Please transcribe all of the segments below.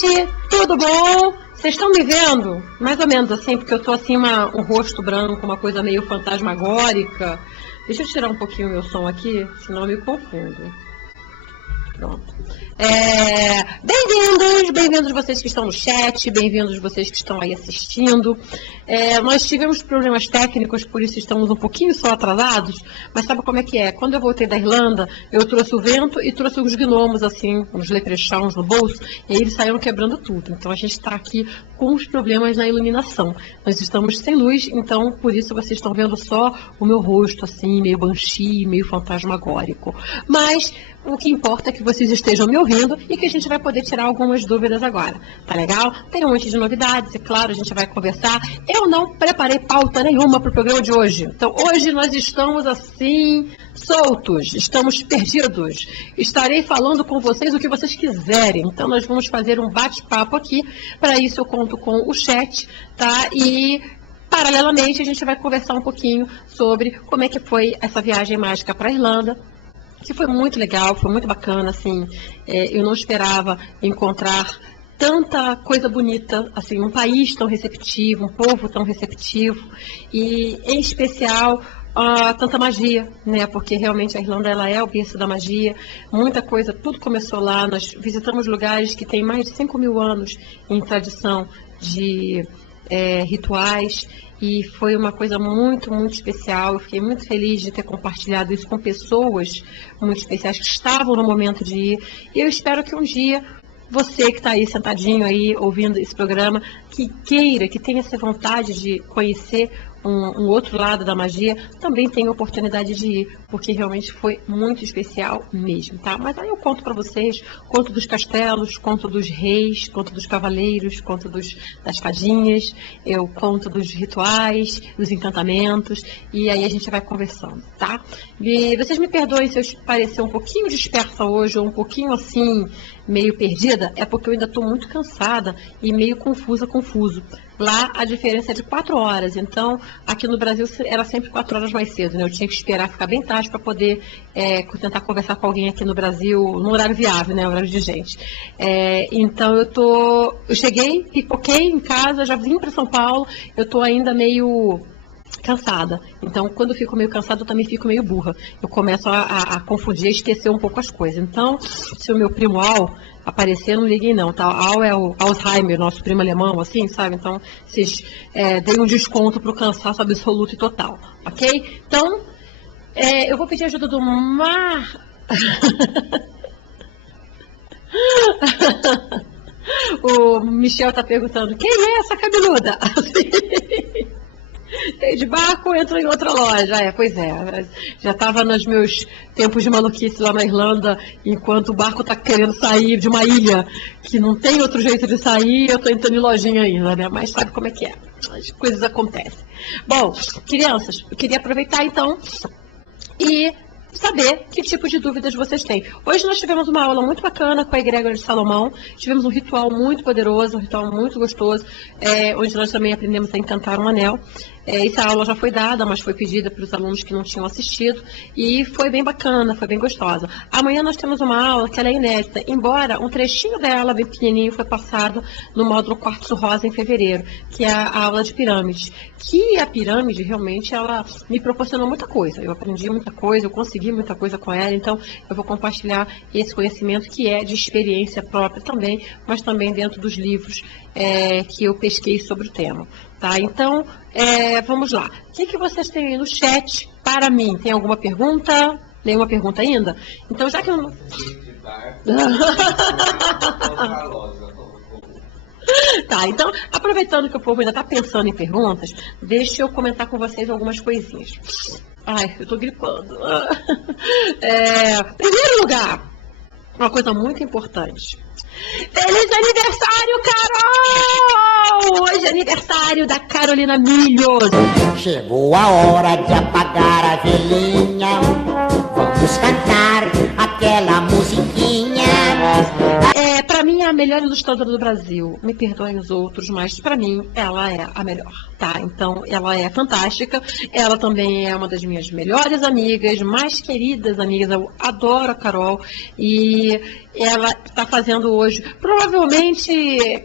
gente, tudo bom? Vocês estão me vendo? Mais ou menos assim, porque eu tô assim, um rosto branco, uma coisa meio fantasmagórica. Deixa eu tirar um pouquinho o meu som aqui, senão eu me confundo. Pronto. Bem-vindos vocês que estão no chat, bem-vindos vocês que estão aí assistindo. Nós tivemos problemas técnicos, por isso estamos um pouquinho só atrasados, mas sabe como é que é? Quando eu voltei da Irlanda, eu trouxe o vento e trouxe os gnomos, assim, uns leprechauns no bolso, e aí eles saíram quebrando tudo. Então a gente está aqui com os problemas na iluminação. Nós estamos sem luz, então por isso vocês estão vendo só o meu rosto, assim, meio banshee, meio fantasmagórico. Mas o que importa é que vocês estejam me ouvindo e que a gente vai poder tirar algumas dúvidas agora. Tá legal? Tem um monte de novidades, e claro, a gente vai conversar. Eu não preparei pauta nenhuma para o programa de hoje. Então, hoje nós estamos assim, soltos, estamos perdidos. Estarei falando com vocês o que vocês quiserem. Então, nós vamos fazer um bate-papo aqui. Para isso, eu conto com o chat, tá? E paralelamente, a gente vai conversar um pouquinho sobre como é que foi essa viagem mágica para a Irlanda, que foi muito legal, foi muito bacana, assim, eu não esperava encontrar tanta coisa bonita, assim, um país tão receptivo, um povo tão receptivo, e, em especial, tanta magia, né, porque realmente a Irlanda, ela é o berço da magia, muita coisa, tudo começou lá, nós visitamos lugares que têm mais de 5.000 anos em tradição de rituais, e foi uma coisa muito, muito especial. Eu fiquei muito feliz de ter compartilhado isso com pessoas muito especiais que estavam no momento de ir. E eu espero que um dia você que está aí sentadinho aí ouvindo esse programa, que queira, que tenha essa vontade de conhecer um outro lado da magia, também tenha oportunidade de ir, porque realmente foi muito especial mesmo, tá? Mas aí eu conto para vocês, conto dos castelos, conto dos reis, conto dos cavaleiros, conto das fadinhas, eu conto dos rituais, dos encantamentos, e aí a gente vai conversando, tá? E vocês me perdoem se eu parecer um pouquinho dispersa hoje, ou um pouquinho assim, meio perdida, é porque eu ainda estou muito cansada e meio confuso. Lá a diferença é de 4 horas, então aqui no Brasil era sempre 4 horas mais cedo, né? Eu tinha que esperar ficar bem tarde para poder tentar conversar com alguém aqui no Brasil, no horário viável, né? Horário de gente. Então eu cheguei, pipoquei em casa, já vim para São Paulo, eu estou ainda meio cansada. Então, quando eu fico meio cansada, eu também fico meio burra. Eu começo a confundir, a esquecer um pouco as coisas. Então, se o meu primo Al aparecer, não liguem não, tá? Al é o Alzheimer, nosso primo alemão, assim, sabe? Então, vocês deem um desconto pro cansaço absoluto e total, ok? Então, eu vou pedir ajuda do Mar... O Michel tá perguntando, quem é essa cabeluda? Tem de barco, entra em outra loja. Pois é. Já estava nos meus tempos de maluquice lá na Irlanda, enquanto o barco está querendo sair de uma ilha que não tem outro jeito de sair, eu estou entrando em lojinha ainda, né? Mas sabe como é que é. As coisas acontecem. Bom, crianças, eu queria aproveitar então e saber que tipo de dúvidas vocês têm. Hoje nós tivemos uma aula muito bacana com a egrégora de Salomão, tivemos um ritual muito poderoso, um ritual muito gostoso, onde nós também aprendemos a encantar um anel. Essa aula já foi dada, mas foi pedida para os alunos que não tinham assistido, e foi bem bacana, foi bem gostosa. Amanhã nós temos uma aula que ela é inédita, embora um trechinho dela, bem pequenininho, foi passado no módulo Quartzo Rosa em fevereiro, que é a aula de pirâmides. Que a pirâmide, realmente, ela me proporcionou muita coisa. Eu aprendi muita coisa, eu consegui muita coisa com ela, então eu vou compartilhar esse conhecimento que é de experiência própria também, mas também dentro dos livros que eu pesquei sobre o tema. Tá? Então, vamos lá. O que vocês têm aí no chat para mim? Tem alguma pergunta? Nenhuma pergunta ainda? Então, já que eu não... Tá, então, aproveitando que o povo ainda está pensando em perguntas, deixa eu comentar com vocês algumas coisinhas. Ai, eu estou gripando. Primeiro lugar, uma coisa muito importante. Feliz aniversário, Carol! Hoje é aniversário da Carolina Milhos. Chegou a hora de apagar a velhinha. Vamos cantar aquela musiquinha. Pra mim, a melhor ilustradora do Brasil. Me perdoem os outros, mas para mim ela é a melhor, tá? Então ela é fantástica. Ela também é uma das minhas melhores amigas, mais queridas amigas. Eu adoro a Carol e ela está fazendo hoje, provavelmente,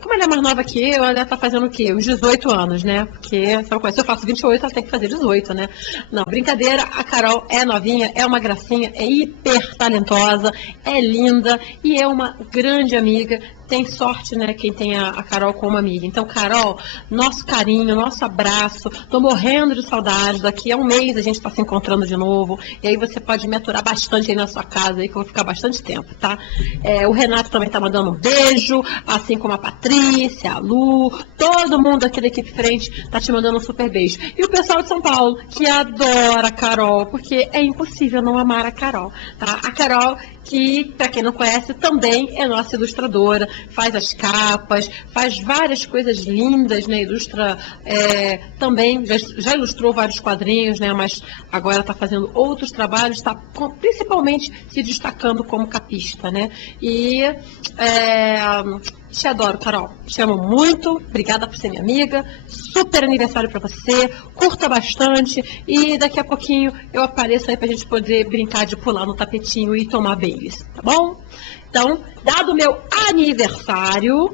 como ela é mais nova que eu, ela está fazendo o quê? Uns 18 anos, né? Porque, se eu faço 28, ela tem que fazer 18, né? Não, brincadeira, a Carol é novinha, é uma gracinha, é hiper talentosa, é linda e é uma grande amiga. Tem sorte, né, quem tem a Carol como amiga. Então, Carol, nosso carinho, nosso abraço. Tô morrendo de saudade. Daqui a um mês a gente está se encontrando de novo. E aí você pode me aturar bastante aí na sua casa, aí que eu vou ficar bastante tempo, tá? O Renato também tá mandando um beijo, assim como a Patrícia, a Lu, todo mundo aqui da equipe frente tá te mandando um super beijo. E o pessoal de São Paulo, que adora a Carol, porque é impossível não amar a Carol, tá? A Carol, que, para quem não conhece, também é nossa ilustradora, faz as capas, faz várias coisas lindas, né? Ilustra também, já ilustrou vários quadrinhos, né? Mas agora está fazendo outros trabalhos, está principalmente se destacando como capista, né? E te adoro, Carol. Te amo muito. Obrigada por ser minha amiga. Super aniversário para você. Curta bastante. E daqui a pouquinho eu apareço aí para a gente poder brincar de pular no tapetinho e tomar Baileys, tá bom? Então, dado o meu aniversário,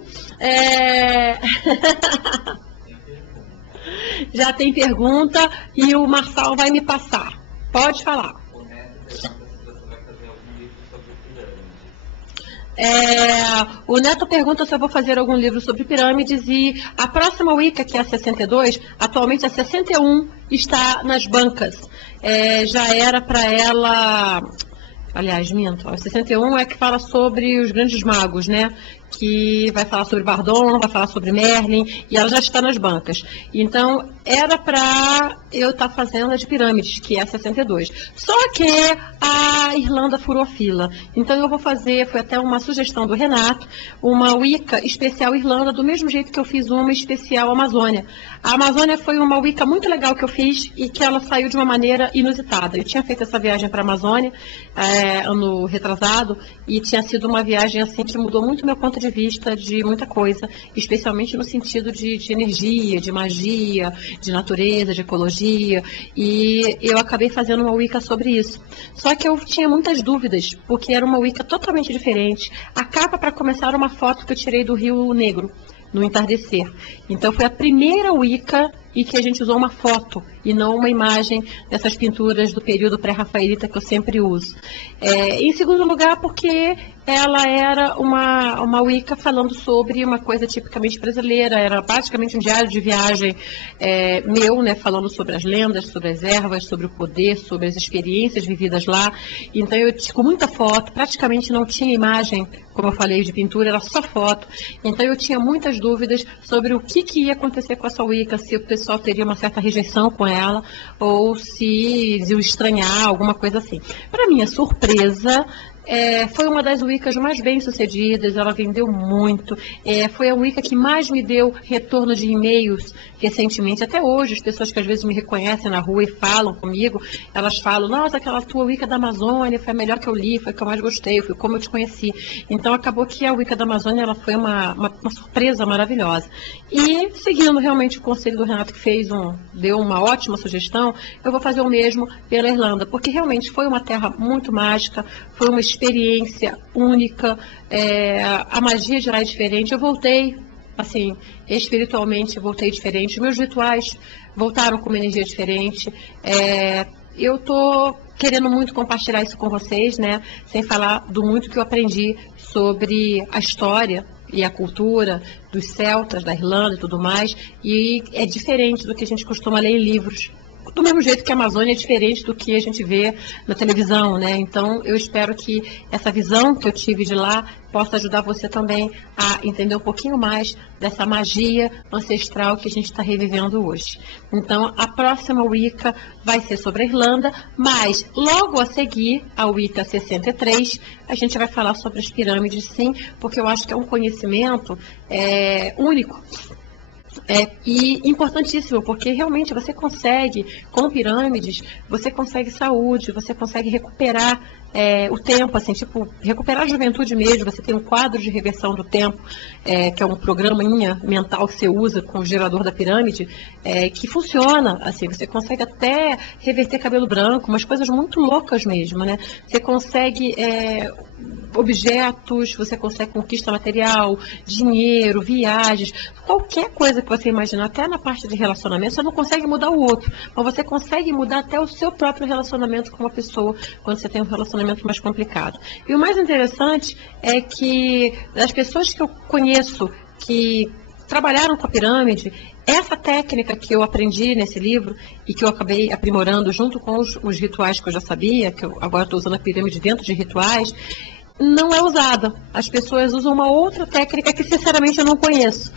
já tem pergunta e o Marçal vai me passar. Pode falar. O Neto pergunta se eu vou fazer algum livro sobre pirâmides e a próxima Wicca, que é a 62, atualmente a 61, está nas bancas. Já era para ela... Aliás, minto, a 61 é que fala sobre os grandes magos, né? Que vai falar sobre Bardon, vai falar sobre Merlin, e ela já está nas bancas. Então, era para eu estar fazendo a de pirâmides, que é a 62. Só que a Irlanda furou fila. Então, eu vou fazer, foi até uma sugestão do Renato, uma Wicca especial Irlanda, do mesmo jeito que eu fiz uma especial Amazônia. A Amazônia foi uma Wicca muito legal que eu fiz e que ela saiu de uma maneira inusitada. Eu tinha feito essa viagem para a Amazônia, ano retrasado, e tinha sido uma viagem assim que mudou muito meu ponto de vista de muita coisa, especialmente no sentido de energia, de magia, de natureza, de ecologia, e eu acabei fazendo uma Wicca sobre isso. Só que eu tinha muitas dúvidas, porque era uma Wicca totalmente diferente. A capa, para começar, era uma foto que eu tirei do Rio Negro, no entardecer. Então foi a primeira Wicca e que a gente usou uma foto e não uma imagem dessas pinturas do período pré-rafaelita que eu sempre uso. Em segundo lugar, porque ela era uma Wicca falando sobre uma coisa tipicamente brasileira, era praticamente um diário de viagem meu, né, falando sobre as lendas, sobre as ervas, sobre o poder, sobre as experiências vividas lá. Então eu com muita foto, praticamente não tinha imagem, como eu falei, de pintura, era só foto. Então eu tinha muitas dúvidas sobre o que ia acontecer com essa Wicca, se o pessoal teria uma certa rejeição com ela, ou se iam estranhar, alguma coisa assim. Para minha surpresa, foi uma das Wiccas mais bem-sucedidas, ela vendeu muito, foi a Wicca que mais me deu retorno de e-mails recentemente, até hoje, as pessoas que às vezes me reconhecem na rua e falam comigo, elas falam, nossa, aquela tua Wicca da Amazônia foi a melhor que eu li, foi a que eu mais gostei, foi como eu te conheci. Então acabou que a Wicca da Amazônia ela foi uma surpresa maravilhosa. E seguindo realmente o conselho do Renato, que deu uma ótima sugestão, eu vou fazer o mesmo pela Irlanda, porque realmente foi uma terra muito mágica, foi uma experiência única, a magia de lá é diferente. Eu voltei, assim, espiritualmente voltei diferente, meus rituais voltaram com uma energia diferente. Eu estou querendo muito compartilhar isso com vocês, né? Sem falar do muito que eu aprendi sobre a história e a cultura dos celtas, da Irlanda e tudo mais, e é diferente do que a gente costuma ler em livros. Do mesmo jeito que a Amazônia é diferente do que a gente vê na televisão, né? Então, eu espero que essa visão que eu tive de lá possa ajudar você também a entender um pouquinho mais dessa magia ancestral que a gente está revivendo hoje. Então, a próxima Wicca vai ser sobre a Irlanda, mas logo a seguir, a Wicca 63, a gente vai falar sobre as pirâmides, sim, porque eu acho que é um conhecimento único. E importantíssimo, porque realmente você consegue, com pirâmides, você consegue saúde, você consegue recuperar o tempo, assim, tipo, recuperar a juventude mesmo. Você tem um quadro de reversão do tempo, que é um programinha mental que você usa com o gerador da pirâmide, que funciona, assim, você consegue até reverter cabelo branco, umas coisas muito loucas mesmo, né? Você consegue objetos, você consegue conquista material, dinheiro, viagens, qualquer coisa que você imaginar, até na parte de relacionamento, você não consegue mudar o outro, mas você consegue mudar até o seu próprio relacionamento com uma pessoa, quando você tem um relacionamento mais complicado. E o mais interessante é que as pessoas que eu conheço que trabalharam com a pirâmide, essa técnica que eu aprendi nesse livro e que eu acabei aprimorando junto com os rituais que eu já sabia, que eu agora estou usando a pirâmide dentro de rituais, não é usada. As pessoas usam uma outra técnica que, sinceramente, eu não conheço,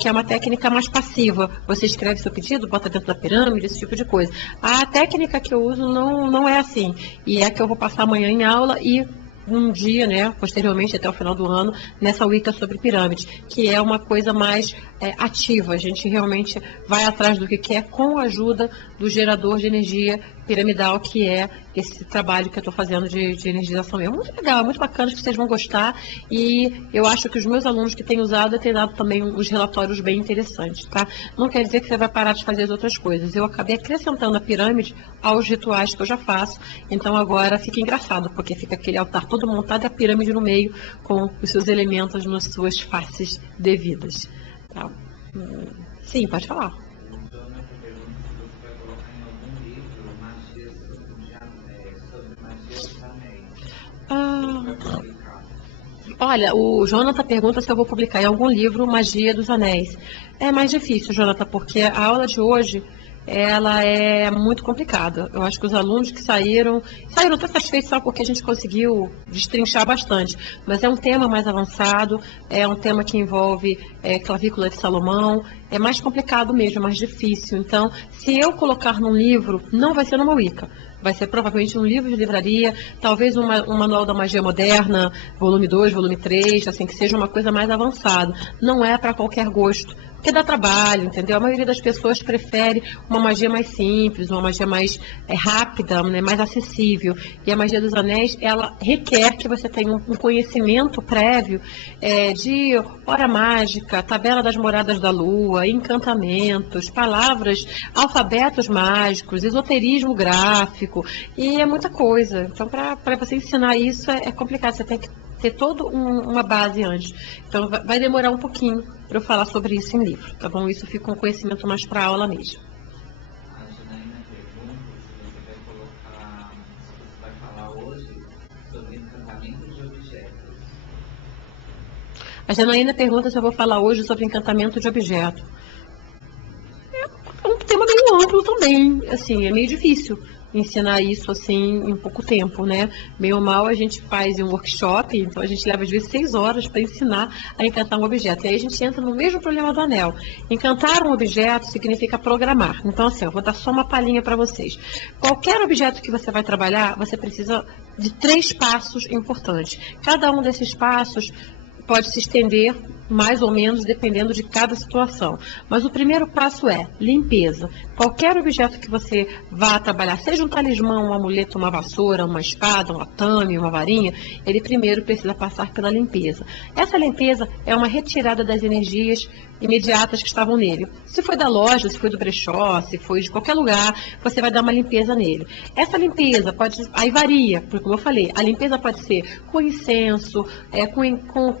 que é uma técnica mais passiva. Você escreve seu pedido, bota dentro da pirâmide, esse tipo de coisa. A técnica que eu uso não é assim, e é que eu vou passar amanhã em aula e um dia, né, posteriormente, até o final do ano, nessa Wicca sobre pirâmides, que é uma coisa mais ativa. A gente realmente vai atrás do que quer com a ajuda do gerador de energia piramidal, que é esse trabalho que eu estou fazendo de energização. É muito legal, é muito bacana, acho que vocês vão gostar, e eu acho que os meus alunos que têm usado têm dado também uns relatórios bem interessantes, tá? Não quer dizer que você vai parar de fazer as outras coisas. Eu acabei acrescentando a pirâmide aos rituais que eu já faço, então agora fica engraçado, porque fica aquele altar todo montado e a pirâmide no meio, com os seus elementos nas suas faces devidas. Tá? Sim, pode falar. Olha, o Jonathan pergunta se eu vou publicar em algum livro Magia dos Anéis. É mais difícil, Jonathan, porque a aula de hoje, ela é muito complicada. Eu acho que os alunos que saíram até satisfeitos só porque a gente conseguiu destrinchar bastante. Mas é um tema mais avançado, é um tema que envolve clavícula de Salomão, é mais complicado mesmo, é mais difícil. Então, se eu colocar num livro, não vai ser numa Wicca. Vai ser provavelmente um livro de livraria, talvez um manual da magia moderna, volume 2, volume 3, assim, que seja uma coisa mais avançada. Não é para qualquer gosto, porque dá trabalho, entendeu? A maioria das pessoas prefere uma magia mais simples, uma magia mais rápida, né, mais acessível. E a magia dos anéis, ela requer que você tenha um conhecimento prévio de hora mágica, tabela das moradas da lua, encantamentos, palavras, alfabetos mágicos, esoterismo gráfico, e é muita coisa. Então, para você ensinar isso é complicado, você tem que ter toda uma base antes. Então, vai demorar um pouquinho para eu falar sobre isso em livro, tá bom? Isso fica um conhecimento mais para aula mesmo. A Janaína pergunta se você vai falar hoje sobre encantamento de objetos. A Janaína pergunta se eu vou falar hoje sobre encantamento de objeto. É um tema meio amplo também, assim, é meio difícil ensinar isso assim em pouco tempo, né? Meio mal a gente faz um workshop, então a gente leva às vezes 6 horas para ensinar a encantar um objeto. E aí a gente entra no mesmo problema do anel. Encantar um objeto significa programar. Então, assim, eu vou dar só uma palhinha para vocês. Qualquer objeto que você vai trabalhar, você precisa de 3 passos importantes. Cada um desses passos pode se estender mais ou menos dependendo de cada situação. Mas o primeiro passo é limpeza. Qualquer objeto que você vá trabalhar, seja um talismã, um amuleto, uma vassoura, uma espada, um atame, uma varinha, ele primeiro precisa passar pela limpeza. Essa limpeza é uma retirada das energias imediatas que estavam nele. Se foi da loja, se foi do brechó, se foi de qualquer lugar, você vai dar uma limpeza nele. Essa limpeza aí varia, porque como eu falei, a limpeza pode ser com incenso,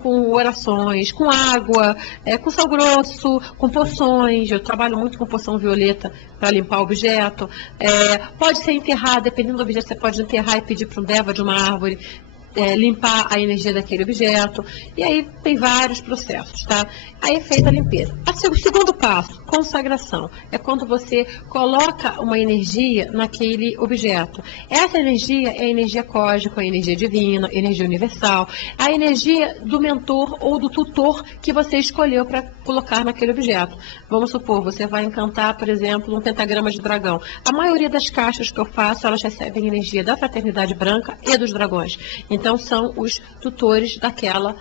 com orações, com água, com sal grosso, com poções. Eu trabalho muito com poção violeta para limpar o objeto. Pode ser enterrar, dependendo do objeto, você pode enterrar e pedir para um deva de uma árvore limpar a energia daquele objeto. E aí tem vários processos, tá? Aí é feita a limpeza. O segundo passo, consagração, é quando você coloca uma energia naquele objeto. Essa energia é a energia cósmica, a energia divina, a energia universal, a energia do mentor ou do tutor que você escolheu para colocar naquele objeto. Vamos supor, você vai encantar, por exemplo, um pentagrama de dragão. A maioria das caixas que eu faço, elas recebem energia da fraternidade branca e dos dragões. Então, são os tutores daquela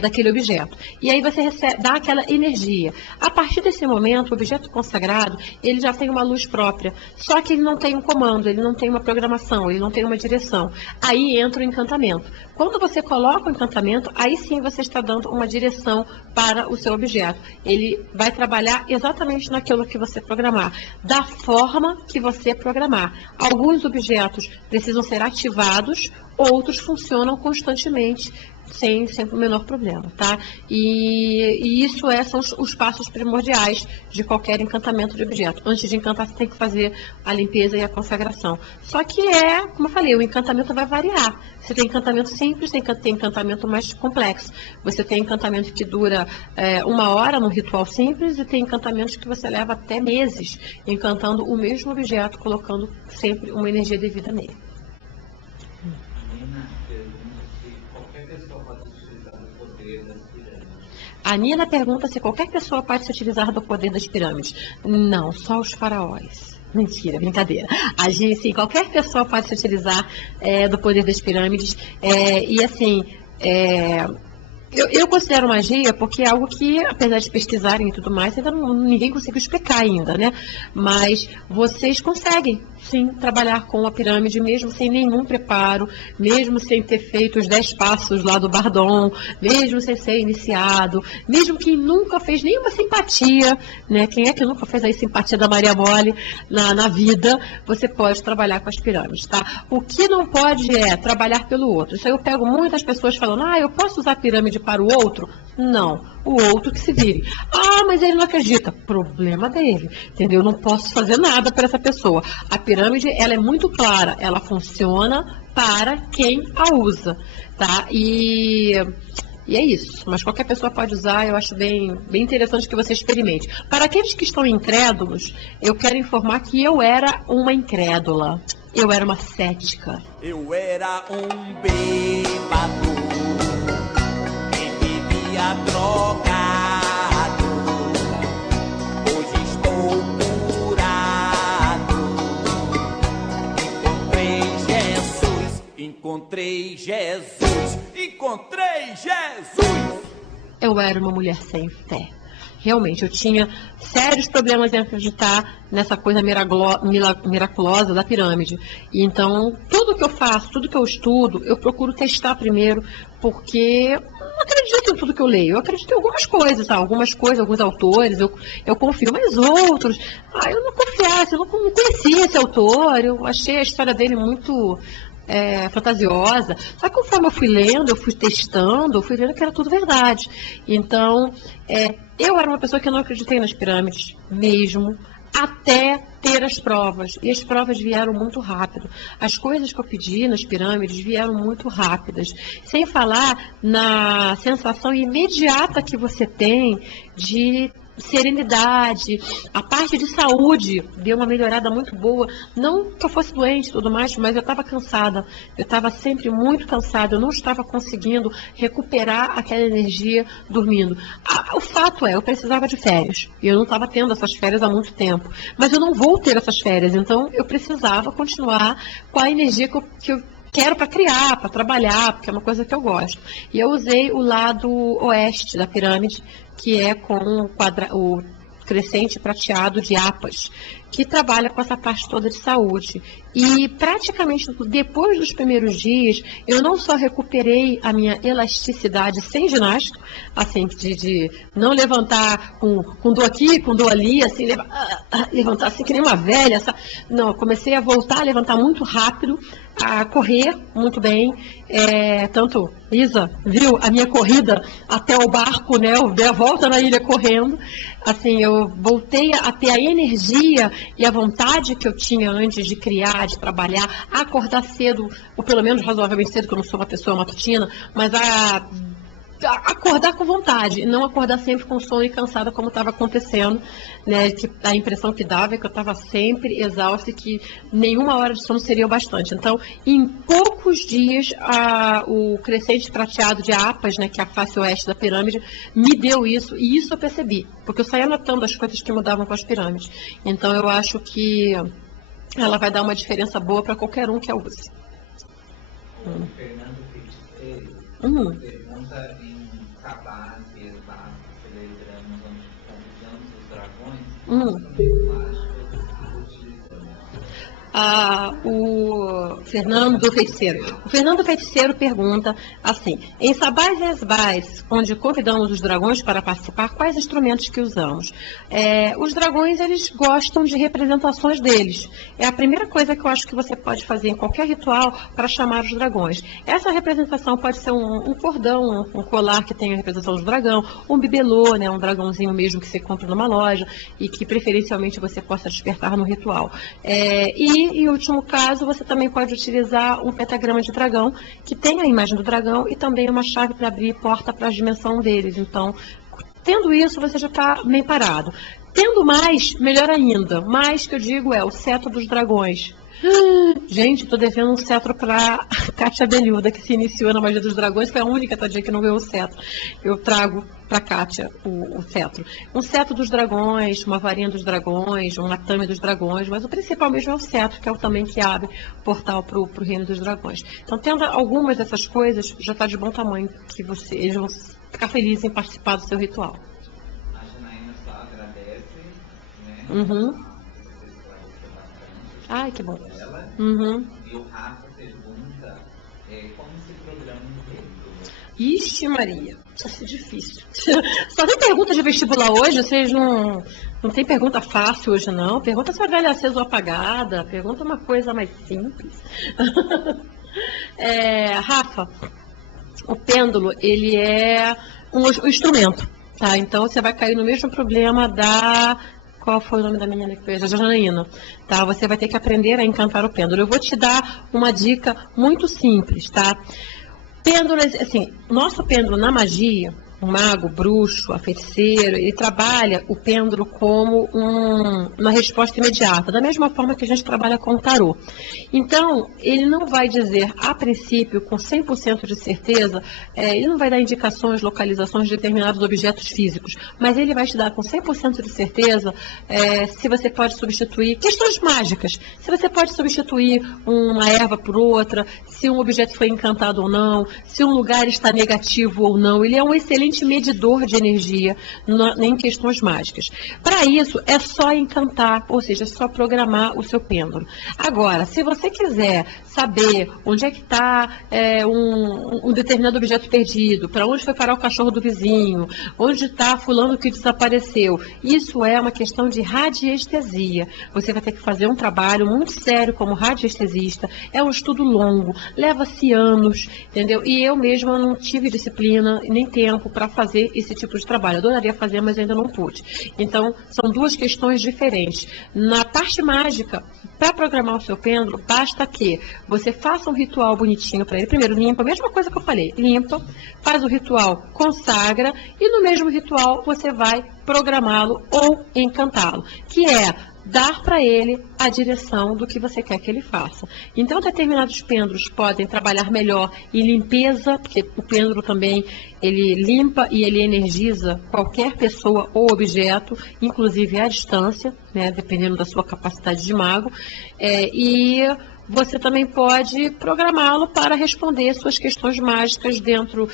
daquele objeto. E aí você dá aquela energia. A partir desse momento, o objeto consagrado, ele já tem uma luz própria. Só que ele não tem um comando, ele não tem uma programação, ele não tem uma direção. Aí entra o encantamento. Quando você coloca o encantamento, aí sim você está dando uma direção para o seu objeto. Ele vai trabalhar exatamente naquilo que você programar, da forma que você programar. Alguns objetos precisam ser ativados, outros funcionam constantemente, sem o menor problema, tá? E isso são os passos primordiais de qualquer encantamento de objeto. Antes de encantar, você tem que fazer a limpeza e a consagração. Só que como eu falei, o encantamento vai variar. Você tem encantamento simples, tem encantamento mais complexo. Você tem encantamento que dura 1 hora num ritual simples e tem encantamentos que você leva até meses encantando o mesmo objeto, colocando sempre uma energia devida nele. A Nina pergunta se qualquer pessoa pode se utilizar do poder das pirâmides. Não, só os faraós. Mentira, brincadeira. Sim, qualquer pessoa pode se utilizar do poder das pirâmides. E assim, eu considero magia porque é algo que, apesar de pesquisarem e tudo mais, ainda ninguém conseguiu explicar ainda, né? Mas vocês conseguem, sim, trabalhar com a pirâmide, mesmo sem nenhum preparo, mesmo sem ter feito os 10 passos lá do Bardon, mesmo sem ser iniciado, mesmo quem nunca fez nenhuma simpatia, né? Quem é que nunca fez aí simpatia da Maria Mole na vida, você pode trabalhar com as pirâmides, tá? O que não pode é trabalhar pelo outro. Isso aí eu pego muitas pessoas falando, eu posso usar a pirâmide para o outro? Não, o outro que se vire. Mas ele não acredita. Problema dele, entendeu? Eu não posso fazer nada para essa pessoa. A pirâmide, ela é muito clara, ela funciona para quem a usa, tá? E é isso, mas qualquer pessoa pode usar, eu acho bem interessante que você experimente. Para aqueles que estão incrédulos, eu quero informar que eu era uma incrédula, eu era uma cética. Eu era um bêbado, drogado, hoje estou curado. Encontrei Jesus. Eu era uma mulher sem fé. Realmente, eu tinha sérios problemas em acreditar nessa coisa miraculosa da pirâmide. E então, tudo que eu faço, tudo que eu estudo, eu procuro testar primeiro, porque eu não acredito em tudo que eu leio. Eu acredito em algumas coisas, alguns autores, eu confio, mas outros, eu não confiasse, eu não conhecia esse autor, eu achei a história dele muito fantasiosa. Só que conforme eu fui lendo, eu fui testando, eu fui vendo que era tudo verdade. Então, eu era uma pessoa que não acreditei nas pirâmides mesmo, até ter as provas. E as provas vieram muito rápido. As coisas que eu pedi nas pirâmides vieram muito rápidas. Sem falar na sensação imediata que você tem de serenidade, a parte de saúde deu uma melhorada muito boa, não que eu fosse doente e tudo mais, mas eu estava cansada, eu estava sempre muito cansada, eu não estava conseguindo recuperar aquela energia dormindo. O fato eu precisava de férias, e eu não estava tendo essas férias há muito tempo, mas eu não vou ter essas férias, então eu precisava continuar com a energia que eu quero para criar, para trabalhar, porque é uma coisa que eu gosto. E eu usei o lado oeste da pirâmide, que é com o crescente prateado de Apas, que trabalha com essa parte toda de saúde. E praticamente depois dos primeiros dias, eu não só recuperei a minha elasticidade sem ginástica, assim, de não levantar com dor aqui, com dor ali, assim, levantar assim que nem uma velha. Não, eu comecei a voltar a levantar muito rápido, a correr muito bem, tanto Isa viu a minha corrida até o barco, né? Eu dei a volta na ilha correndo, assim, eu voltei a ter a energia e a vontade que eu tinha antes de criar, de trabalhar, a acordar cedo, ou pelo menos razoavelmente cedo, que eu não sou uma pessoa matutina, mas a acordar com vontade, não acordar sempre com sono e cansada como estava acontecendo, né? Que a impressão que dava é que eu estava sempre exausta e que nenhuma hora de sono seria o bastante. Então, em poucos dias, o crescente prateado de Apas, né, que é a face oeste da pirâmide, me deu isso, e isso eu percebi, porque eu saía notando as coisas que mudavam com as pirâmides. Então, eu acho que ela vai dar uma diferença boa para qualquer um que a use. O Fernando Feiticeiro pergunta em O Fernando Feiticeiro. O Fernando Feiticeiro pergunta assim: em Sabás e Asbás, onde convidamos os dragões para participar, quais instrumentos que usamos? Os dragões, eles gostam de representações deles. É a primeira coisa que eu acho que você pode fazer em qualquer ritual para chamar os dragões. Essa representação pode ser um cordão, um colar que tenha a representação do dragão, um bibelô, né, um dragãozinho mesmo que você compra numa loja e que preferencialmente você possa despertar no ritual. E, em último caso, você também pode utilizar um pentagrama de dragão, que tem a imagem do dragão e também uma chave para abrir porta para a dimensão deles. Então, tendo isso, você já está bem parado. Tendo mais, melhor ainda. Mais que eu digo é o cetro dos dragões. Gente, estou devendo um cetro para Kátia Belhuda, que se iniciou na magia dos dragões, foi a única tadinha que não ganhou o cetro. Eu trago para Kátia o cetro. Um cetro dos dragões, uma varinha dos dragões, um atame dos dragões, mas o principal mesmo é o cetro, que é o também que abre portal para o reino dos dragões. Então, tendo algumas dessas coisas, já está de bom tamanho, que eles vão ficar felizes em participar do seu ritual. A Janaína só agradece, né? Uhum. Ai, que bom. Uhum. E o Rafa pergunta como se programa um pêndulo. Ixi, Maria, vai ser difícil. Só tem pergunta de vestibular hoje? Vocês não tem pergunta fácil hoje, não? Pergunta se a velha acesa ou apagada. Pergunta uma coisa mais simples. Rafa, o pêndulo, ele é um instrumento, tá? Então, você vai cair no mesmo problema da... Qual foi o nome da menina que fez? A Janaína. Tá? Você vai ter que aprender a encantar o pêndulo. Eu vou te dar uma dica muito simples, tá? Pêndulo, assim, nosso pêndulo na magia, o mago, o bruxo, a feiticeiro, ele trabalha o pêndulo como uma resposta imediata, da mesma forma que a gente trabalha com o tarô. Então, ele não vai dizer, a princípio, com 100% de certeza, ele não vai dar indicações, localizações de determinados objetos físicos, mas ele vai te dar com 100% de certeza se você pode substituir, questões mágicas, se você pode substituir uma erva por outra, se um objeto foi encantado ou não, se um lugar está negativo ou não. Ele é um excelente medidor de energia em questões mágicas. Para isso, é só encantar, ou seja, é só programar o seu pêndulo. Agora, se você quiser saber onde é que está um determinado objeto perdido, para onde foi parar o cachorro do vizinho, onde está fulano que desapareceu, isso é uma questão de radiestesia. Você vai ter que fazer um trabalho muito sério como radiestesista, é um estudo longo, leva-se anos, entendeu? E eu mesma não tive disciplina nem tempo para fazer esse tipo de trabalho. Eu adoraria fazer, mas ainda não pude. Então, são duas questões diferentes. Na parte mágica, para programar o seu pêndulo, basta que você faça um ritual bonitinho para ele. Primeiro, limpa, a mesma coisa que eu falei. Limpa, faz o ritual, consagra, e no mesmo ritual você vai programá-lo ou encantá-lo, que é dar para ele a direção do que você quer que ele faça. Então, determinados pêndulos podem trabalhar melhor em limpeza, porque o pêndulo também, ele limpa e ele energiza qualquer pessoa ou objeto, inclusive à distância, né, dependendo da sua capacidade de mago, e você também pode programá-lo para responder suas questões mágicas dentro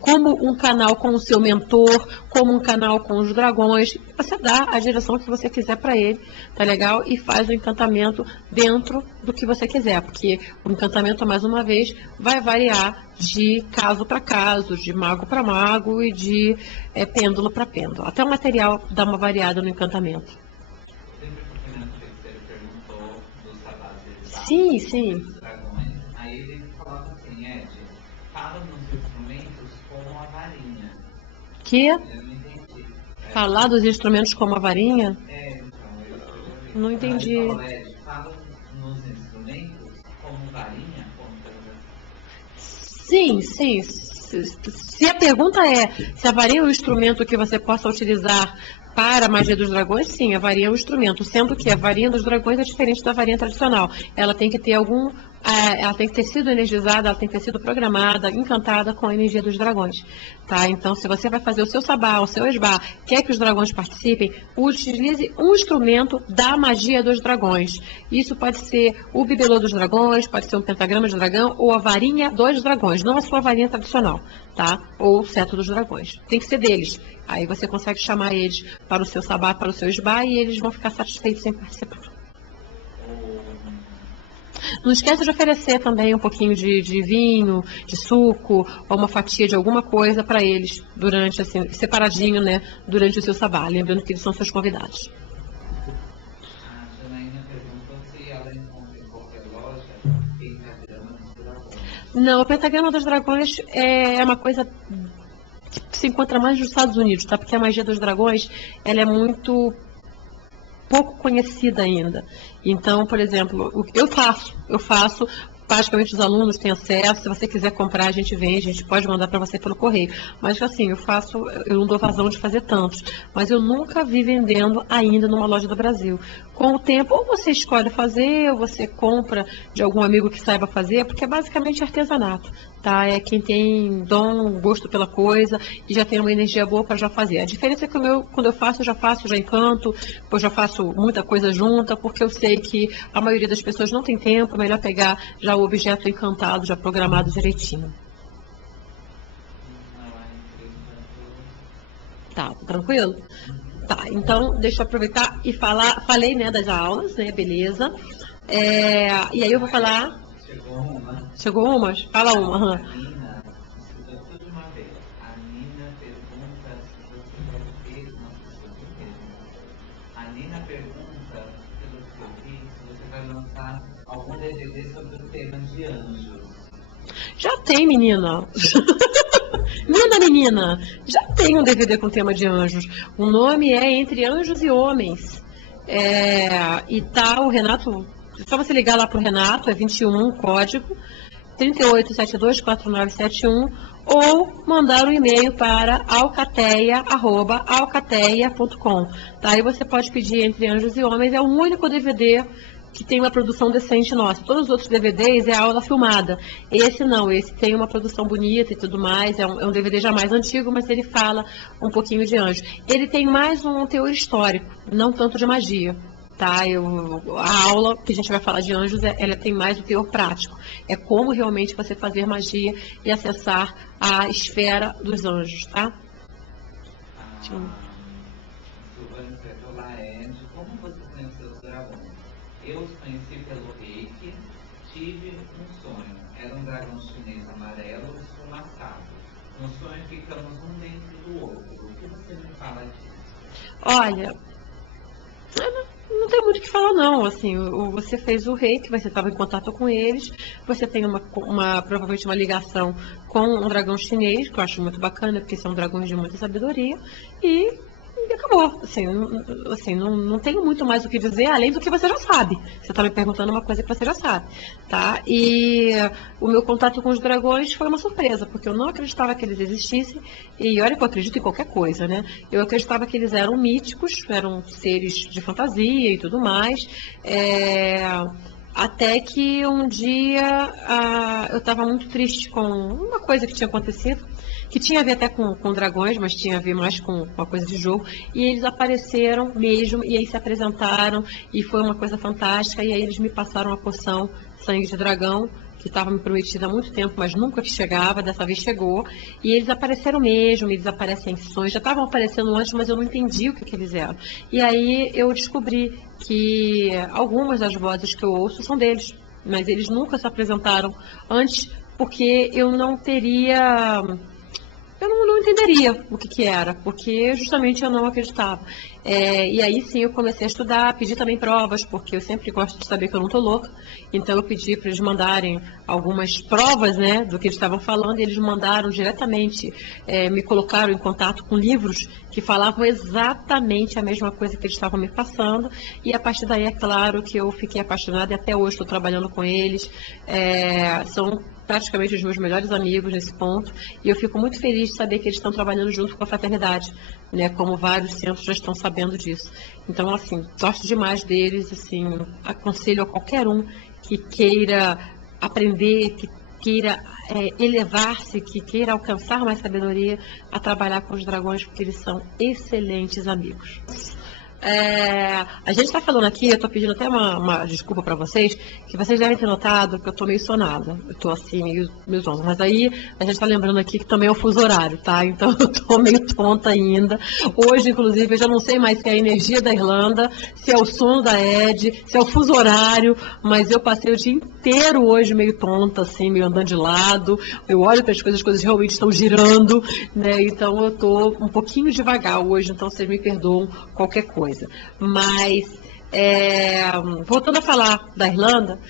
como um canal com o seu mentor, como um canal com os dragões. Você dá a direção que você quiser para ele, tá legal? E faz o encantamento dentro do que você quiser, porque o encantamento, mais uma vez, vai variar de caso para caso, de mago para mago e de pêndulo para pêndulo. Até o material dá uma variada no encantamento. Sim, sim. Aí ele falava assim, Ed, fala nos instrumentos como a varinha. Que? Eu não entendi. Falar dos instrumentos como a varinha? Então, não entendi. Aí fala, Ed, fala nos instrumentos como varinha? Sim, sim. Se a pergunta é se a varinha é um instrumento que você possa utilizar para a magia dos dragões, sim, a varinha é um instrumento, sendo que a varinha dos dragões é diferente da varinha tradicional. Ela tem que ter algum ela tem que ter sido energizada, ela tem que ter sido programada, encantada com a energia dos dragões, tá? Então, se você vai fazer o seu sabá, o seu esbá, quer que os dragões participem, utilize um instrumento da magia dos dragões. Isso pode ser o bibelô dos dragões, pode ser um pentagrama de dragão ou a varinha dos dragões, não a sua varinha tradicional, tá? Ou o cetro dos dragões. Tem que ser deles. Aí você consegue chamar eles para o seu sabá, para o seu esbá e eles vão ficar satisfeitos em participar. Não esqueça de oferecer também um pouquinho de vinho, de suco, ou uma fatia de alguma coisa para eles, durante, assim, separadinho, né, durante o seu sabá, lembrando que eles são seus convidados. A Janaína perguntou se ela encontra em qualquer loja pentagrama dos dragões. Não, o pentagrama dos dragões é uma coisa que se encontra mais nos Estados Unidos, tá? Porque a magia dos dragões, ela é muito pouco conhecida ainda. Então, por exemplo, eu faço, praticamente os alunos têm acesso, se você quiser comprar, a gente vende, a gente pode mandar para você pelo correio. Mas assim, eu não dou vazão de fazer tantos, mas eu nunca vi vendendo ainda numa loja do Brasil. Com o tempo, ou você escolhe fazer, ou você compra de algum amigo que saiba fazer, porque é basicamente artesanato, tá? É quem tem dom, gosto pela coisa e já tem uma energia boa para já fazer. A diferença é que quando eu faço, já encanto, pois já faço muita coisa junta, porque eu sei que a maioria das pessoas não tem tempo, é melhor pegar já o objeto encantado, já programado direitinho. Tá, tranquilo? Tá, então deixa eu aproveitar e falei, né, das aulas, né, beleza. E aí eu vou falar... Chegou umas? Fala uma. A Nina, escuta tudo de uma vez. A Nina pergunta se você vai ter uma pessoa de mesmo. A Nina pergunta, pelo que eu vi, se você vai lançar algum DVD sobre o tema de anjos. Já tem, menina. Menina, já tem um DVD com tema de anjos. O nome é Entre Anjos e Homens. E tá o Renato, é só você ligar lá pro Renato, é 21, código 38724971, ou mandar um e-mail para alcateia@alcateia.com. Tá? Aí você pode pedir Entre Anjos e Homens, é o único DVD que tem uma produção decente nossa. Todos os outros DVDs é aula filmada. Esse não, esse tem uma produção bonita e tudo mais, é um DVD já mais antigo, mas ele fala um pouquinho de anjo. Ele tem mais um teor histórico, não tanto de magia. Tá? A aula que a gente vai falar de anjos, ela tem mais o teor prático. É como realmente você fazer magia e acessar a esfera dos anjos, tá? Silvana escreveu Laed, como você conheceu os dragões? Eu os conheci pelo reiki, tive um sonho. Era um dragão chinês amarelo esfumaçado. No sonho ficamos um dentro do outro. O que você me fala disso? Olha, não tem muito o que falar não, assim, você fez o reiki, você estava em contato com eles, você tem provavelmente uma ligação com um dragão chinês, que eu acho muito bacana, porque são dragões de muita sabedoria, e acabou, assim, não tenho muito mais o que dizer, além do que você já sabe. Você está me perguntando uma coisa que você já sabe, tá? E o meu contato com os dragões foi uma surpresa, porque eu não acreditava que eles existissem, e olha que eu acredito em qualquer coisa, né? Eu acreditava que eles eram míticos, eram seres de fantasia e tudo mais, até que um dia eu estava muito triste com uma coisa que tinha acontecido, que tinha a ver até com dragões, mas tinha a ver mais com a coisa de jogo, e eles apareceram mesmo, e aí se apresentaram, e foi uma coisa fantástica, e aí eles me passaram a poção Sangue de Dragão, que estava me prometida há muito tempo, mas nunca que chegava, dessa vez chegou, e eles apareceram mesmo, eles aparecem em sonhos, já estavam aparecendo antes, mas eu não entendi o que eles eram. E aí eu descobri que algumas das vozes que eu ouço são deles, mas eles nunca se apresentaram antes, porque eu não teria... Eu não entenderia o que era, porque justamente eu não acreditava. E aí sim eu comecei a estudar, pedi também provas, porque eu sempre gosto de saber que eu não estou louca. Então eu pedi para eles mandarem algumas provas, né, do que eles estavam falando, e eles mandaram diretamente, me colocaram em contato com livros que falavam exatamente a mesma coisa que eles estavam me passando. E a partir daí é claro que eu fiquei apaixonada e até hoje estou trabalhando com eles. São praticamente os meus melhores amigos nesse ponto, e eu fico muito feliz de saber que eles estão trabalhando junto com a fraternidade, né, como vários centros já estão sabendo disso. Então, assim, gosto demais deles, assim, aconselho a qualquer um que queira aprender, que queira elevar-se, que queira alcançar mais sabedoria, a trabalhar com os dragões, porque eles são excelentes amigos. A gente está falando aqui, eu estou pedindo até uma desculpa para vocês, que vocês devem ter notado que eu estou meio sonada, eu estou assim, meio zonza, mas aí a gente está lembrando aqui que também é o fuso horário, tá? Então eu estou meio tonta ainda. Hoje, inclusive, eu já não sei mais se é a energia da Irlanda, se é o sono da Ed, se é o fuso horário, mas eu passei o dia inteiro hoje meio tonta, assim, meio andando de lado, eu olho para as coisas realmente estão girando, né? Então eu estou um pouquinho devagar hoje, então vocês me perdoam qualquer coisa. Mas, voltando a falar da Irlanda,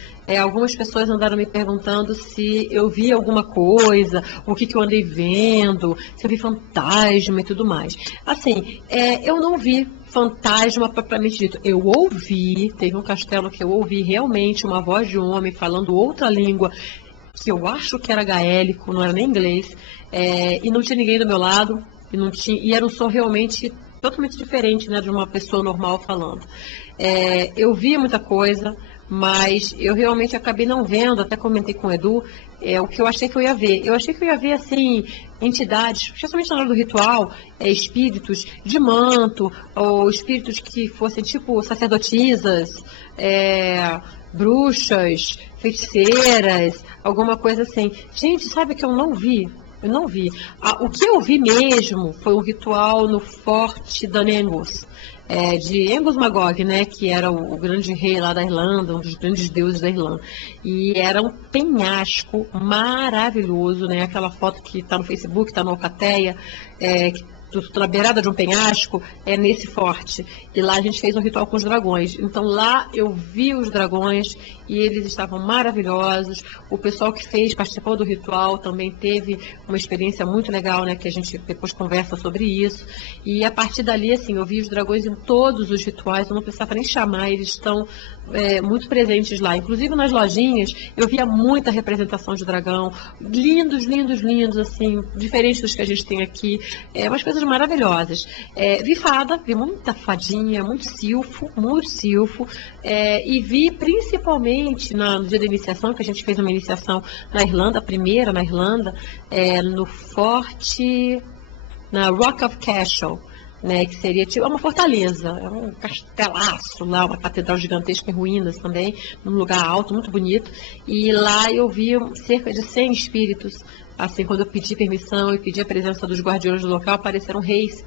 algumas pessoas andaram me perguntando se eu vi alguma coisa, o que eu andei vendo, se eu vi fantasma e tudo mais. Assim, eu não vi fantasma propriamente dito. Eu ouvi, teve um castelo que eu ouvi realmente uma voz de homem falando outra língua, que eu acho que era gaélico, não era nem inglês, e não tinha ninguém do meu lado, e era um som realmente totalmente diferente, né, de uma pessoa normal falando. Eu vi muita coisa, mas eu realmente acabei não vendo, até comentei com o Edu, o que eu achei que eu ia ver. Eu achei que eu ia ver, assim, entidades, especialmente na hora do ritual, espíritos de manto, ou espíritos que fossem tipo sacerdotisas, bruxas, feiticeiras, alguma coisa assim. Gente, sabe que eu não vi? Eu não vi. O que eu vi mesmo foi um ritual no Forte da Angus, de Angus Magog, né, que era o grande rei lá da Irlanda, um dos grandes deuses da Irlanda. E era um penhasco maravilhoso, né, aquela foto que está no Facebook, está no Alcateia, na beirada de um penhasco, nesse forte. E lá a gente fez um ritual com os dragões. Então lá eu vi os dragões e eles estavam maravilhosos. O pessoal que participou do ritual também teve uma experiência muito legal, né, que a gente depois conversa sobre isso. E a partir dali, assim, eu vi os dragões em todos os rituais, eu não precisava nem chamar, eles estão muito presentes lá. Inclusive nas lojinhas, eu via muita representação de dragão, lindos, lindos, lindos, assim, diferentes dos que a gente tem aqui, umas coisas maravilhosas. Vi fada, vi muita fadinha, muito silfo, e vi principalmente no dia da iniciação, que a gente fez uma iniciação na Irlanda, a primeira na Irlanda, no forte, na Rock of Cashel, né, que seria tipo uma fortaleza, um castelaço lá, uma catedral gigantesca em ruínas também, num lugar alto, muito bonito, e lá eu vi cerca de 100 espíritos. Assim, quando eu pedi permissão e pedi a presença dos guardiões do local, apareceram reis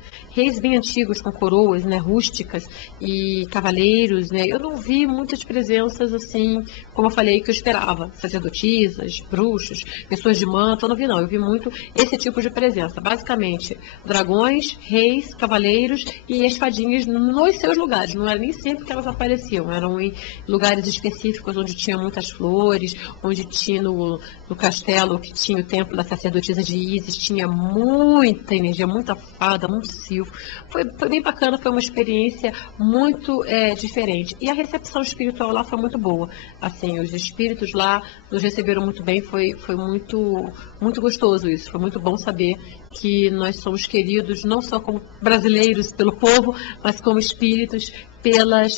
bem antigos, com coroas, né, rústicas, e cavaleiros, né. Eu não vi muitas presenças, assim, como eu falei, que eu esperava. Sacerdotisas, bruxos, pessoas de manto, eu não vi não. Eu vi muito esse tipo de presença. Basicamente, dragões, reis, cavaleiros e as fadinhas nos seus lugares. Não era nem sempre que elas apareciam, eram em lugares específicos, onde tinha muitas flores, onde tinha no castelo, que tinha o templo da sacerdotisa de Isis, tinha muita energia, muita fada, muito silfo. Foi bem bacana, foi uma experiência muito diferente. E a recepção espiritual lá foi muito boa. Assim, os espíritos lá nos receberam muito bem, foi muito, muito gostoso isso. Foi muito bom saber que nós somos queridos não só como brasileiros pelo povo, mas como espíritos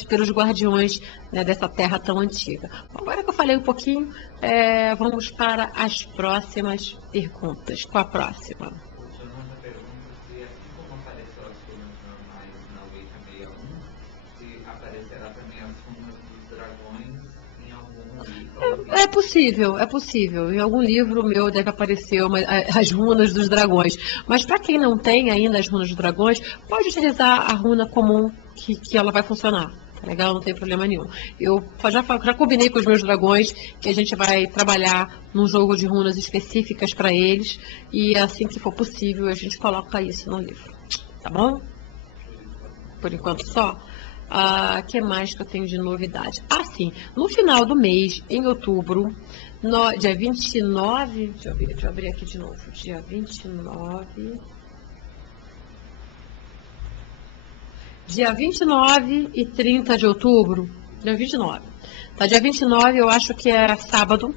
pelos guardiões, né, dessa terra tão antiga. Agora que eu falei um pouquinho, vamos para as próximas perguntas. Qual a próxima? O Jonathan pergunta se, assim como apareceu as runas normais na Wicca 61, se aparecerá também as runas dos dragões em algum livro. É possível. Em algum livro meu deve aparecer as runas dos dragões. Mas para quem não tem ainda as runas dos dragões, pode utilizar a runa comum que ela vai funcionar. Tá legal? Não tem problema nenhum. Eu já combinei com os meus dragões que a gente vai trabalhar num jogo de runas específicas para eles. E assim que for possível, a gente coloca isso no livro. Tá bom? Por enquanto só. Que mais que eu tenho de novidade? Sim, no final do mês, em outubro, dia 29, deixa eu abrir aqui de novo, dia 29 e 30 de outubro, dia 29. Tá, dia 29 eu acho que é sábado,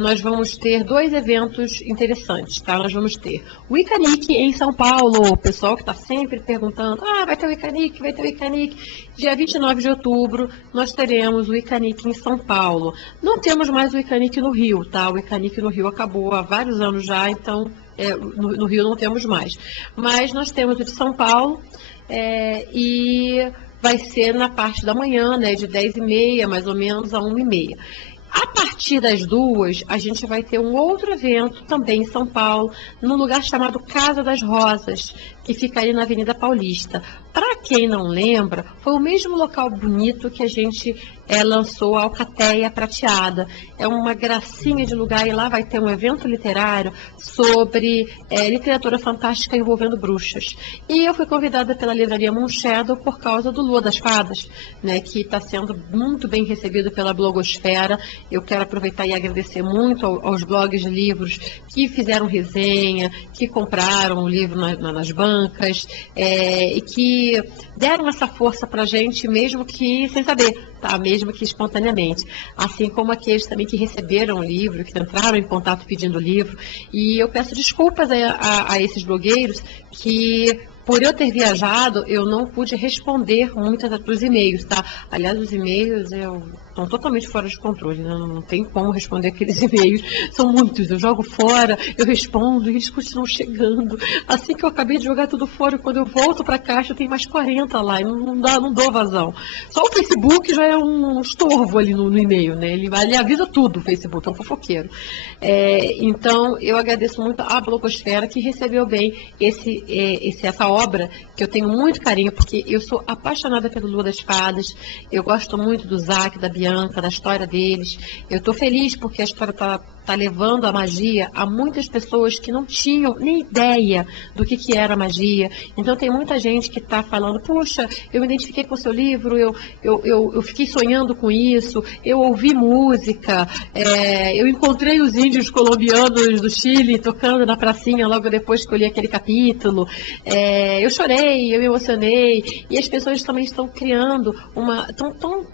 nós vamos ter 2 eventos interessantes, tá? Nós vamos ter o Icanic em São Paulo, o pessoal que está sempre perguntando, vai ter o Icanic, vai ter o Icanic. Dia 29 de outubro, nós teremos o Icanic em São Paulo. Não temos mais o Icanic no Rio, tá? O Icanic no Rio acabou há vários anos já, então no Rio não temos mais. Mas nós temos o de São Paulo, e vai ser na parte da manhã, né, de 10h30, mais ou menos, a 1h30. A partir das 2, a gente vai ter um outro evento também em São Paulo, num lugar chamado Casa das Rosas, que fica ali na Avenida Paulista. Para quem não lembra, foi o mesmo local bonito que a gente lançou a Alcateia Prateada. É uma gracinha de lugar e lá vai ter um evento literário sobre literatura fantástica envolvendo bruxas. E eu fui convidada pela livraria Moonshadow por causa do Lua das Fadas, né, que está sendo muito bem recebido pela blogosfera. Eu quero aproveitar e agradecer muito aos blogs de livros que fizeram resenha, que compraram o livro nas bancas, e que deram essa força para a gente, mesmo que sem saber, tá? Mesmo que espontaneamente. Assim como aqueles também que receberam o livro, que entraram em contato pedindo o livro. E eu peço desculpas a esses blogueiros que, por eu ter viajado, eu não pude responder muitos dos e-mails, tá? Aliás, os e-mails estão totalmente fora de controle, né? Não tem como responder aqueles e-mails. São muitos, eu jogo fora, eu respondo e eles continuam chegando. Assim que eu acabei de jogar tudo fora, quando eu volto para a caixa, tem mais 40 lá, e não dou vazão. Só o Facebook já é um estorvo ali no e-mail, né? Ele avisa tudo, o Facebook, é um fofoqueiro. Então, eu agradeço muito à blogosfera que recebeu bem essa obra, que eu tenho muito carinho, porque eu sou apaixonada pelo Lua das Fadas, eu gosto muito do Zack, da Bianca, da história deles. Eu estou feliz porque a história está levando a magia a muitas pessoas que não tinham nem ideia do que era magia. Então tem muita gente que está falando, puxa, eu me identifiquei com o seu livro, eu fiquei sonhando com isso, eu ouvi música, eu encontrei os índios colombianos do Chile tocando na pracinha logo depois que eu li aquele capítulo, eu chorei, eu me emocionei, e as pessoas também estão criando estão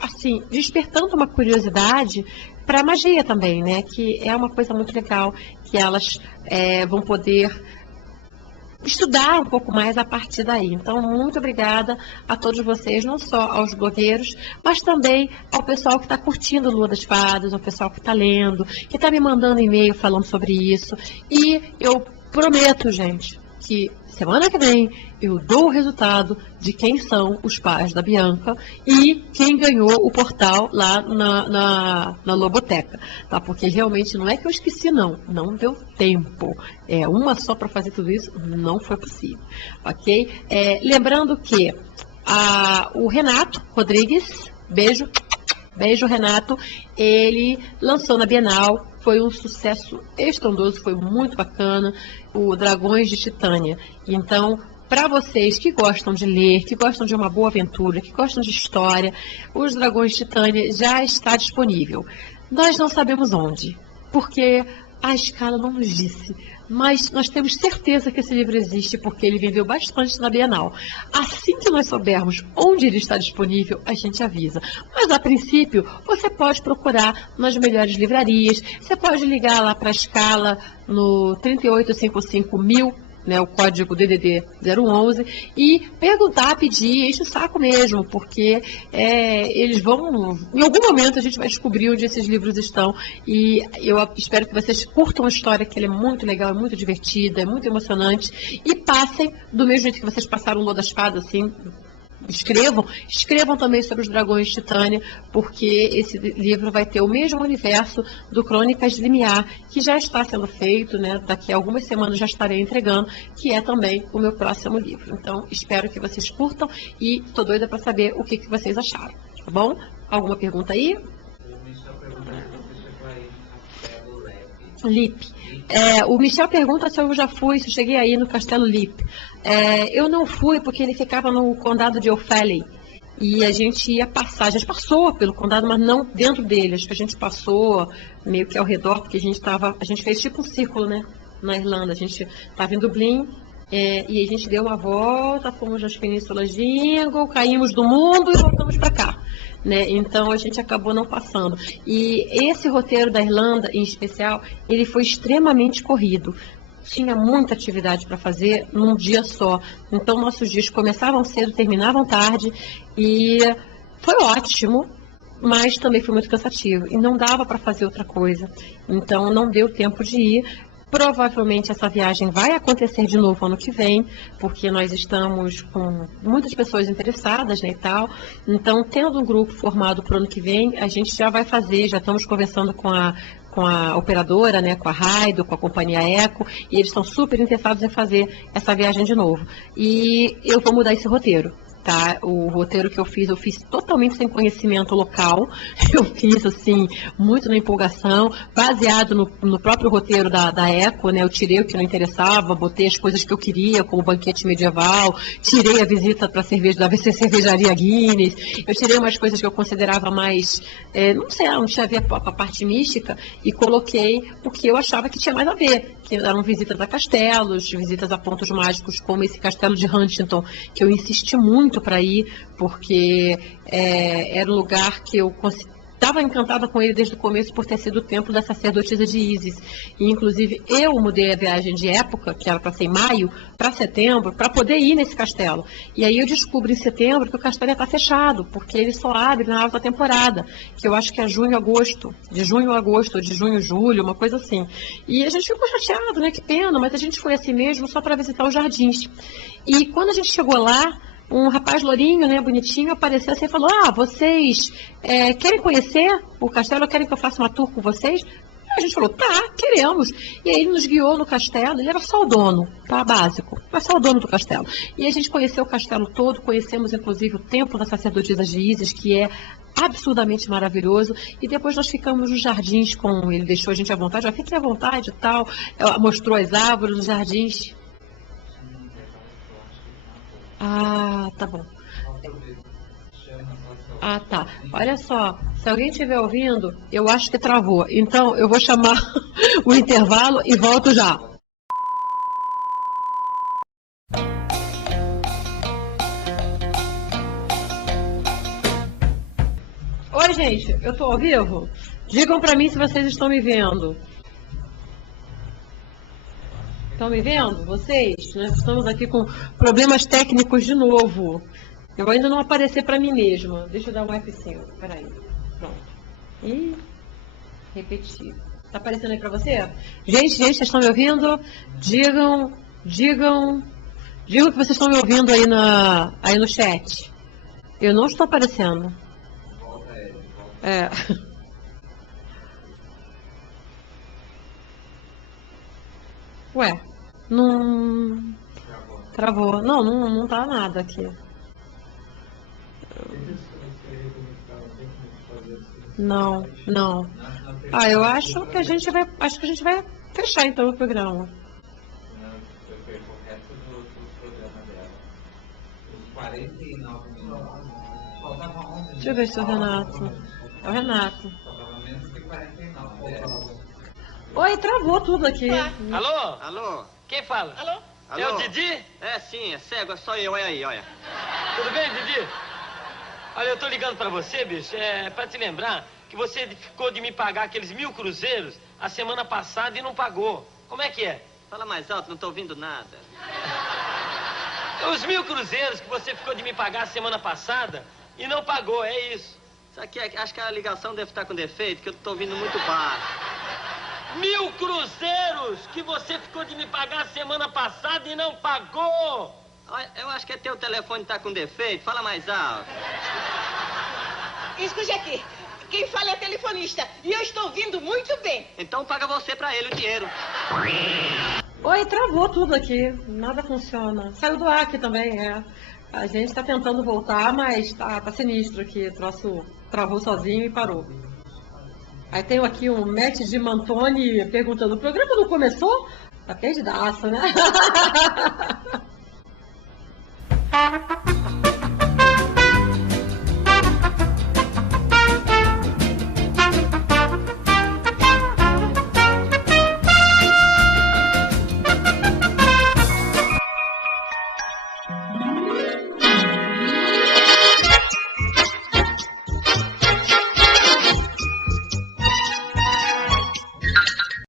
assim, despertando uma curiosidade para a magia também, né? Que é uma coisa muito legal, que elas vão poder estudar um pouco mais a partir daí. Então, muito obrigada a todos vocês, não só aos blogueiros, mas também ao pessoal que está curtindo o Lua das Fadas, ao pessoal que está lendo, que está me mandando e-mail falando sobre isso. E eu prometo, gente, que semana que vem eu dou o resultado de quem são os pais da Bianca e quem ganhou o portal lá na Loboteca, tá? Porque realmente não é que eu esqueci, não deu tempo. Uma só para fazer tudo isso não foi possível, ok? Lembrando que o Renato Rodrigues, beijo, Renato, ele lançou na Bienal, foi um sucesso estrondoso, foi muito bacana, o Dragões de Titânia. Então, para vocês que gostam de ler, que gostam de uma boa aventura, que gostam de história, os Dragões de Titânia já está disponível. Nós não sabemos onde, porque a Escala não nos disse, mas nós temos certeza que esse livro existe, porque ele vendeu bastante na Bienal. Assim que nós soubermos onde ele está disponível, a gente avisa. Mas, a princípio, você pode procurar nas melhores livrarias, você pode ligar lá para a Escala no 3855.000, né, o código DDD 011, e perguntar, pedir, enche o saco mesmo, porque eles vão, em algum momento a gente vai descobrir onde esses livros estão, e eu espero que vocês curtam a história, que ela é muito legal, é muito divertida, é muito emocionante, e passem do mesmo jeito que vocês passaram o Lua das Fadas, assim. Escrevam também sobre os Dragões de Titânia, porque esse livro vai ter o mesmo universo do Crônicas de Limiar, que já está sendo feito, né? Daqui a algumas semanas já estarei entregando, que é também o meu próximo livro. Então, espero que vocês curtam e estou doida para saber o que vocês acharam, tá bom? Alguma pergunta aí? O Michel perguntou se você chegou aí no Castelo Lippe. O Michel pergunta se eu já fui, se eu cheguei aí no Castelo Lippe. Eu não fui porque ele ficava no condado de Offaly. E a gente ia passar, a gente passou pelo condado, mas não dentro dele. Acho que a gente passou meio que ao redor, porque a gente fez tipo um círculo, né? Na Irlanda. A gente estava em Dublin, E a gente deu uma volta, fomos nas penínsulas Dingle, caímos do mundo e voltamos para cá. Né? Então a gente acabou não passando. E esse roteiro da Irlanda, em especial, ele foi extremamente corrido. Tinha muita atividade para fazer num dia só. Então nossos dias começavam cedo, terminavam tarde e foi ótimo, mas também foi muito cansativo. E não dava para fazer outra coisa. Então não deu tempo de ir. Provavelmente essa viagem vai acontecer de novo ano que vem, porque nós estamos com muitas pessoas interessadas, né, e tal. Então, tendo um grupo formado para o ano que vem, a gente já vai fazer, já estamos conversando com a operadora, né, com a Raido, com a companhia Eco, e eles estão super interessados em fazer essa viagem de novo. E eu vou mudar esse roteiro. Tá? O roteiro que eu fiz totalmente sem conhecimento local. Eu fiz, assim, muito na empolgação, baseado no próprio roteiro da Eco, né? Eu tirei o que não interessava, botei as coisas que eu queria, como o banquete medieval, tirei a visita para da cervejaria Guinness, eu tirei umas coisas que eu considerava mais, não sei, não tinha a ver com a parte mística, e coloquei o que eu achava que tinha mais a ver, que eram visitas a castelos, visitas a pontos mágicos, como esse castelo de Huntington, que eu insisti muito para ir, porque era um lugar que eu estava encantada com ele desde o começo por ter sido o templo da sacerdotisa de Ísis. E, inclusive, eu mudei a viagem de época, que era para ser em maio, para setembro, para poder ir nesse castelo. E aí eu descubro em setembro que o castelo está fechado, porque ele só abre na alta temporada, que eu acho que é junho, agosto, de junho a agosto, ou de junho a julho, uma coisa assim. E a gente ficou chateado, né? Que pena, mas a gente foi assim mesmo só para visitar os jardins. E quando a gente chegou lá, um rapaz lourinho, né, bonitinho, apareceu assim e falou: vocês querem conhecer o castelo? Querem que eu faça uma tour com vocês? A gente falou: tá, queremos. E aí ele nos guiou no castelo. Ele era só o dono, tá, básico, mas só o dono do castelo. E a gente conheceu o castelo todo, conhecemos inclusive o templo da sacerdotisa de Ísis, que é absurdamente maravilhoso, e depois nós ficamos nos jardins com ele, deixou a gente à vontade, fiquem à vontade e tal, mostrou as árvores, os jardins. Ah, tá bom. Ah, tá. Olha só, se alguém estiver ouvindo, eu acho que travou. Então, eu vou chamar o intervalo e volto já. Oi, gente, eu tô ao vivo? Digam pra mim se vocês estão me vendo. Estão me vendo? Vocês? Nós estamos aqui com problemas técnicos de novo. Eu ainda não apareci para mim mesma. Deixa eu dar um F5. Peraí. Pronto. E repetir. Tá aparecendo aí para você? Gente, vocês estão me ouvindo? Digam que vocês estão me ouvindo aí no chat. Eu não estou aparecendo. Ué, não... Travou. Não tá nada aqui. Não. Eu acho que a gente vai fechar então o programa. Deixa eu ver se é o Renato. É o Renato. Oi, travou tudo aqui. Alô? Alô? Quem fala? Alô? É o Didi? É sim, é cego, é só eu, olha aí, olha. Tudo bem, Didi? Olha, eu tô ligando pra você, bicho, pra te lembrar que você ficou de me pagar aqueles 1.000 cruzeiros a semana passada e não pagou. Como é que é? Fala mais alto, não tô ouvindo nada. Os 1.000 cruzeiros que você ficou de me pagar a semana passada e não pagou, é isso. Isso aqui, acho que a ligação deve estar com defeito, que eu tô ouvindo muito baixo. 1.000 cruzeiros que você ficou de me pagar a semana passada e não pagou. Olha, eu acho que teu telefone tá com defeito, fala mais alto. Escute aqui, quem fala é o telefonista e eu estou ouvindo muito bem. Então paga você pra ele o dinheiro. Oi, travou tudo aqui, nada funciona. Saiu do ar aqui também, A gente tá tentando voltar, mas tá sinistro aqui, o troço travou sozinho e parou. Aí tenho aqui um Matt de Mantoni perguntando: o programa não começou? Tá perdidaço, né?